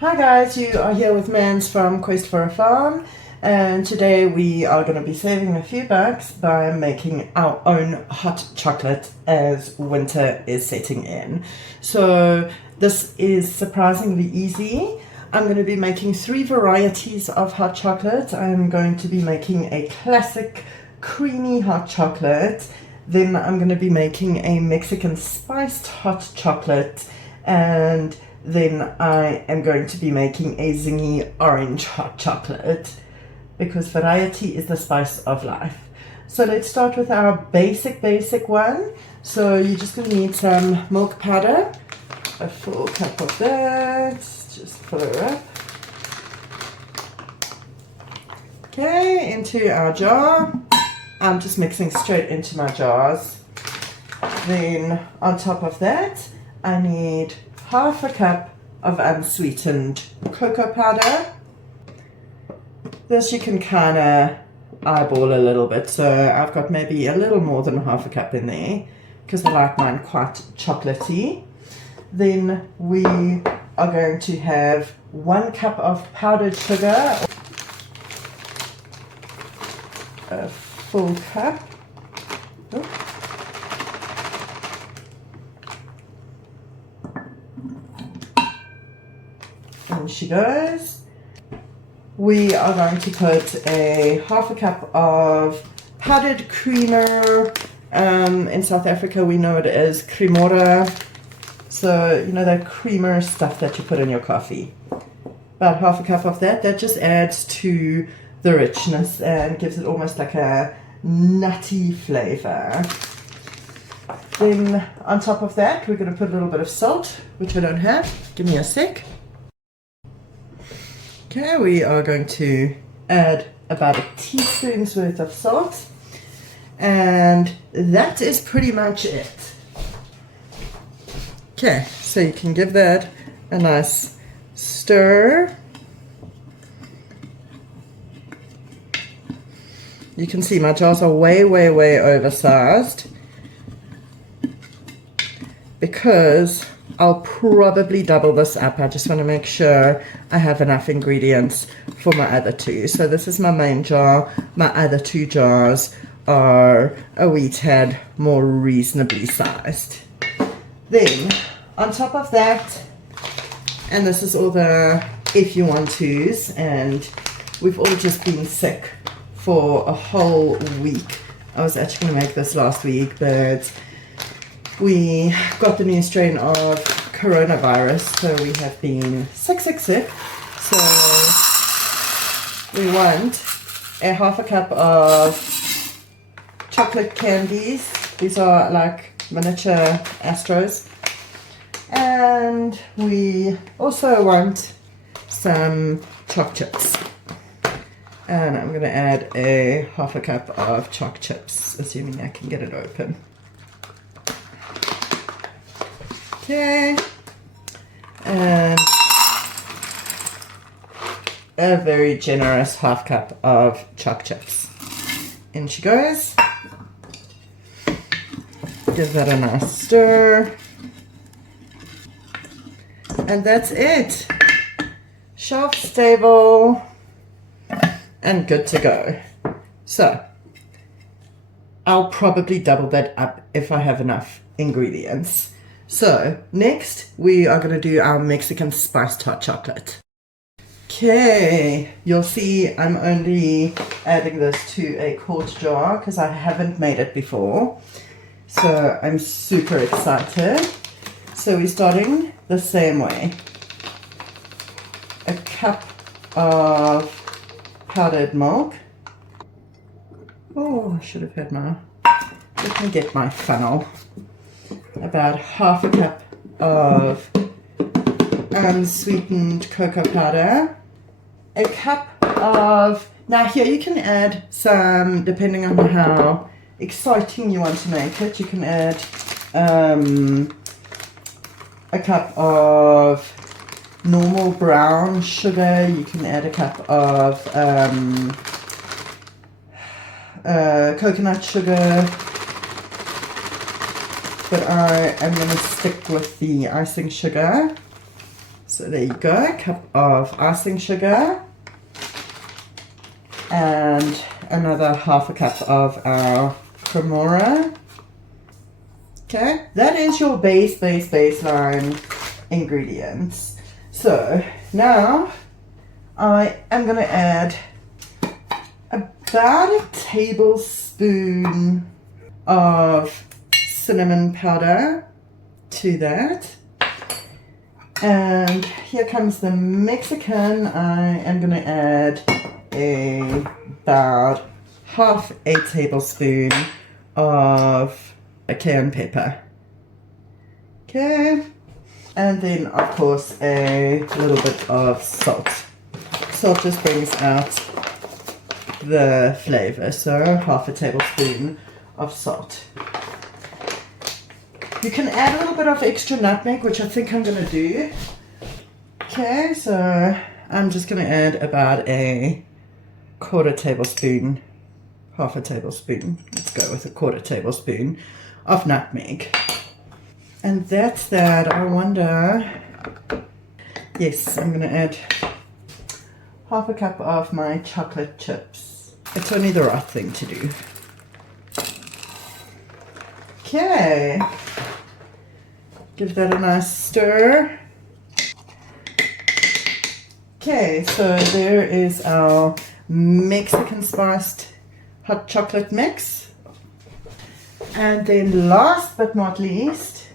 Hi guys, you are here with Mans from Quest for a Farm, and today we are going to be saving a few bucks by making our own hot chocolate as winter is setting in. So this is surprisingly easy. I'm going to be making 3 varieties of hot chocolate. I'm going to be making a classic creamy hot chocolate, then I'm going to be making a Mexican spiced hot chocolate, and then I am going to be making a zingy orange hot chocolate, because variety is the spice of life. So let's start with our basic one. So you're just going to need some milk powder, a full cup of that, just fill it up. Okay, into our jar. I'm just mixing straight into my jars. Then on top of that, I need half a cup of unsweetened cocoa powder. This you can kind of eyeball a little bit, so I've got maybe a little more than half a cup in there because I like mine quite chocolatey. Then we are going to have 1 cup of powdered sugar, a full cup. And she goes. We are going to put a half a cup of powdered creamer. In South Africa we know it as cremora. So you know that creamer stuff that you put in your coffee. About half a cup of that. That just adds to the richness and gives it almost like a nutty flavor. Then on top of that we're going to put a little bit of salt, which I don't have. Give me a sec. Okay, we are going to add about a teaspoon's worth of salt, and that is pretty much it. Okay, so you can give that a nice stir. You can see my jars are way oversized because I'll probably double this up. I just want to make sure I have enough ingredients for my other 2. So this is my main jar. My other 2 jars are a wee tad more reasonably sized. Then on top of that, and this is all the if you want to's, and we've all just been sick for a whole week. I was actually going to make this last week, but we got the new strain of coronavirus, so we have been sick. So we want a half a cup of chocolate candies. These are like miniature Astros. And we also want some choc chips. And I'm going to add a half a cup of choc chips, assuming I can get it open. Okay, and a very generous half cup of choc chips. In she goes. Give that a nice stir. And that's it. Shelf stable and good to go. So I'll probably double that up if I have enough ingredients. So next we are going to do our Mexican spiced hot chocolate. Okay, you'll see I'm only adding this to a quart jar because I haven't made it before. So I'm super excited. So we're starting the same way. A cup of powdered milk. Oh, I should have had my, let me get my funnel. About half a cup of unsweetened cocoa powder, a cup of, now here you can add some, depending on how exciting you want to make it, you can add a cup of normal brown sugar, you can add a cup of coconut sugar, but I am going to stick with the icing sugar. So there you go, a cup of icing sugar and another half a cup of our cremora. Okay, that is your baseline ingredients. So now I am going to add about a tablespoon of cinnamon powder to that. And here comes the Mexican. I am going to add about half a tablespoon of cayenne pepper. Okay, and then of course a little bit of salt. Salt just brings out the flavor, so half a tablespoon of salt. You can add a little bit of extra nutmeg, which I think I'm going to do. Okay, so I'm just going to add about a quarter tablespoon, half a tablespoon, let's go with a quarter tablespoon of nutmeg. And that's that. I wonder, yes, I'm going to add half a cup of my chocolate chips. It's only the right thing to do. Okay, give that a nice stir. Okay, so there is our Mexican spiced hot chocolate mix. And then last but not least,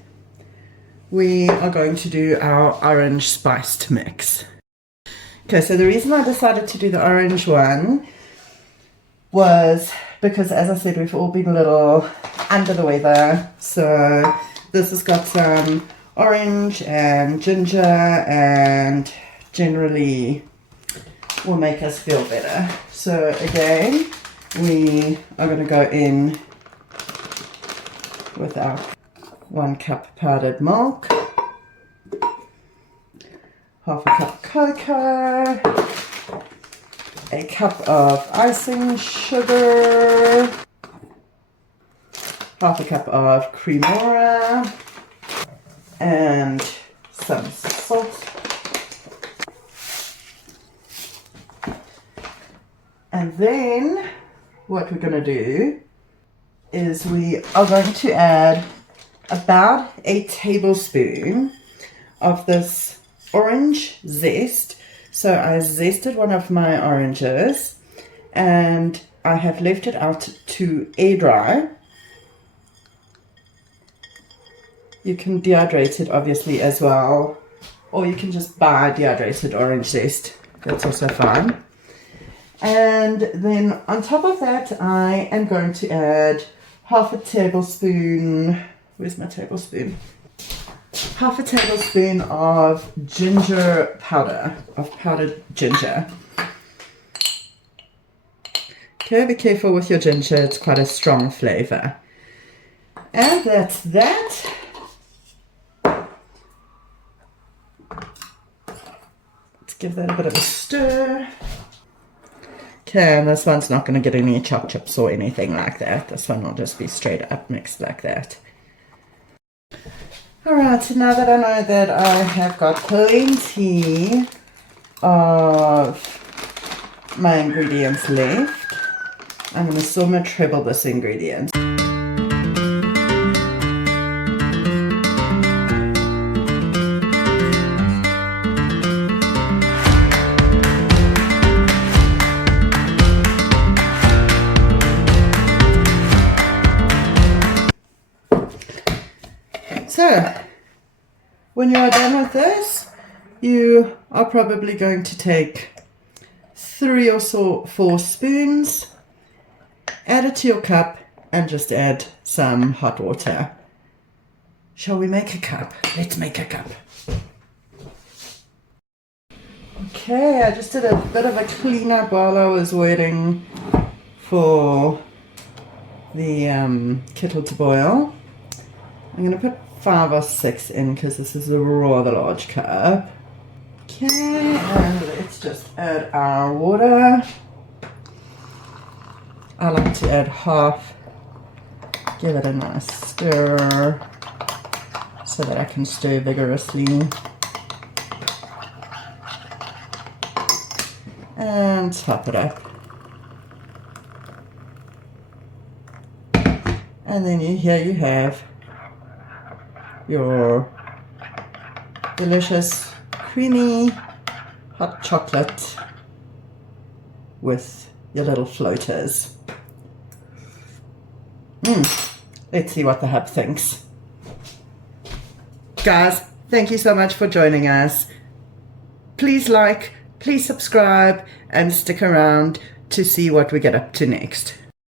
we are going to do our orange spiced mix. Okay, so the reason I decided to do the orange one was because, as I said, we've all been a little under the weather. So this has got some orange and ginger and generally will make us feel better. So again, we are going to go in with our 1 cup powdered milk, half a cup cocoa, a cup of icing sugar, half a cup of cremora, and some salt. And then what we're going to do is we are going to add about a tablespoon of this orange zest. So I zested one of my oranges and I have left it out to air dry. You can dehydrate it obviously as well, or you can just buy dehydrated orange zest. That's also fine. And then on top of that, I am going to add half a tablespoon, where's my tablespoon? Half a tablespoon of ginger powder, of powdered ginger. Okay, be careful with your ginger, it's quite a strong flavor. And that's that. Let's give that a bit of a stir. Okay, and this one's not going to get any choc chips or anything like that. This one will just be straight up mixed like that. Alright, so now that I know that I have got plenty of my ingredients left, I'm going to somewhat treble this ingredient. So, when you are done with this, you are probably going to take 3 or 4 spoons, add it to your cup, and just add some hot water. Shall we make a cup? Let's make a cup. Okay, I just did a bit of a cleanup while I was waiting for the kettle to boil. I'm going to put 5 or 6 in because this is a rather large cup. Okay, and let's just add our water. I like to add half, give it a nice stir so that I can stir vigorously. and top it up. And then here you have your delicious creamy hot chocolate with your little floaters. Let's see what the hub thinks. Guys, thank you so much for joining us. Please like, please subscribe, and stick around to see what we get up to next.